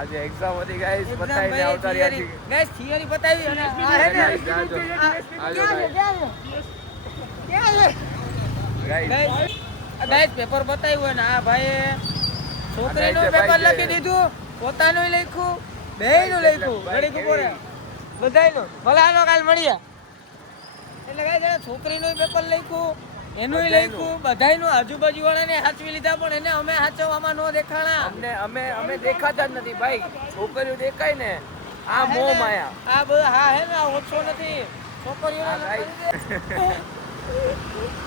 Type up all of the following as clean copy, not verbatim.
આજે એક્ઝામ હતી ગાઈસ, બતાવીને આવતા રહ્યા છીએ ગાઈસ. થિયરી બતાવી અને આ હે ને જાજો ગાઈસ પેપર બતાવ્યું ને આ ભાઈ છોકરીનું પેપર લખી દીધું, પોતાનું લખ્યું, બેયનું લખ્યું, ઘડી ખબર બધાયનું. ભલે હાલો કાલ મળીએ. એટલે ગાઈસ છોકરીનું પેપર લખ્યું, એનું લખ્યું, બધાયનું. આજુબાજુ વાળાને સાચવી લીધા પણ એને અમે સાચવવામાં ન દેખાણા. અમે દેખાતા જ નથી ભાઈ. છોકરીઓ દેખાય ને આ મોહ માયા. આ બધા હા હે ને ઓછો નથી છોકરીઓ.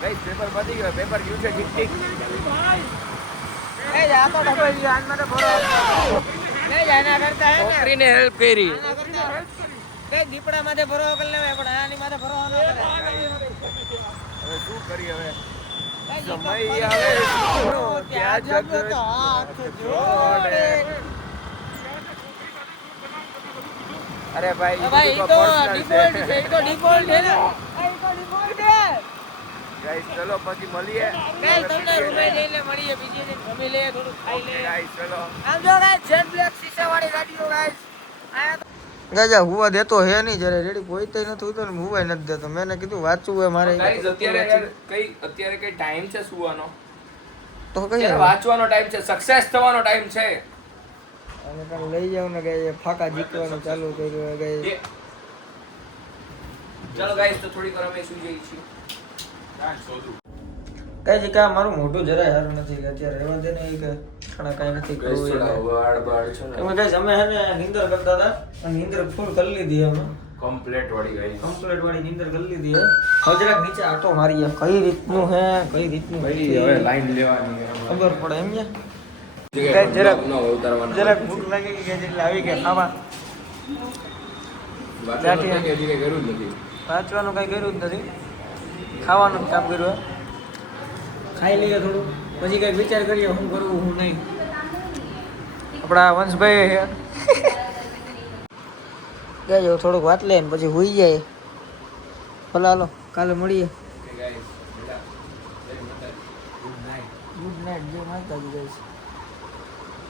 ગાઈસ પેપર પતી ગયો, પેપર ગયું છે ઠીક એ જા તો ડબલ જાન માં તો ભરો લે જાના કરતા હે ને છોકરીને હેલ્પ કરી. કે દીપડા માથે ભરો કરી લેવાય પણ આની માથે ભરો ન કરે. હવે શું કરી? હવે સમય આવે ત્યાં જગત હાથ જોડે. અરે ભાઈ તો ડિફોલ્ટ છે, ઈ તો ડિફોલ્ટ છે ને, ઈ તો ડિફોલ્ટ છે. ગાઈસ ચલો પછી મળીએ. ગાઈસ તમને રૂમે જઈને મળીએ, બીજી દિન જમી લે, થોડું ખાઈ લે. ગાઈસ ચલો. આમ જો ગાઈસ જેટ બ્લેક શીશા વાળી ગાડીઓ ગાઈસ આયા ગાજા હુવા દેતો હે નહીં, જ્યારે રેડી પહોંચતા નથી ઉતો ને હુવાય નથી દેતો. મેં કીધું વાંચવું હોય મારે. ગાઈસ અત્યારે કઈ ટાઈમ છે સુવાનો? તો કઈ વાંચવાનો ટાઈમ છે, સક્સેસ થવાનો ટાઈમ છે. અને કાલ લઈ જાવ ને ગાય ફાકા જીતવાનું ચાલુ કર્યું ગાય. ચાલો ગાઈસ તો થોડી વાર અમે સુઈ જઈએ છીએ. કઈ જી કા મારું મોઢું જરાય સારું નથી કે અત્યારે રહેવા દે ને કે ખાણા કઈ નથી કરવું. એમાં ગાઈસ અમે હે ને નીંદર કરતા હતા અને નીંદર ફૂલ કરી લીધી અમે. કમ્પ્લીટ વાળી નીંદર કરી લીધી હે. હવે જરાક નીચે આટો મારીએ કઈ રીતનું હે કઈ રીતનું હવે લાઈન લેવાની ખબર પડે એમ ને. જરાક ભૂખ લાગી ગઈ એટલે આવી ગયા ખાવા. વાંચવાનું કઈ કર્યું જ નથી, ખાવાનું કામ કર્યું. ખાઈ લઈએ થોડું, પછી કઈક વિચાર કરીએ શું કરવું શું નહીં. આપણા વંશભાઈ છે કહેજો થોડુંક વાત લે ને પછી હુઈ જાય. ભલે હાલો કાલે મળીએ. Good night. જય માતાજી ગાઈસ.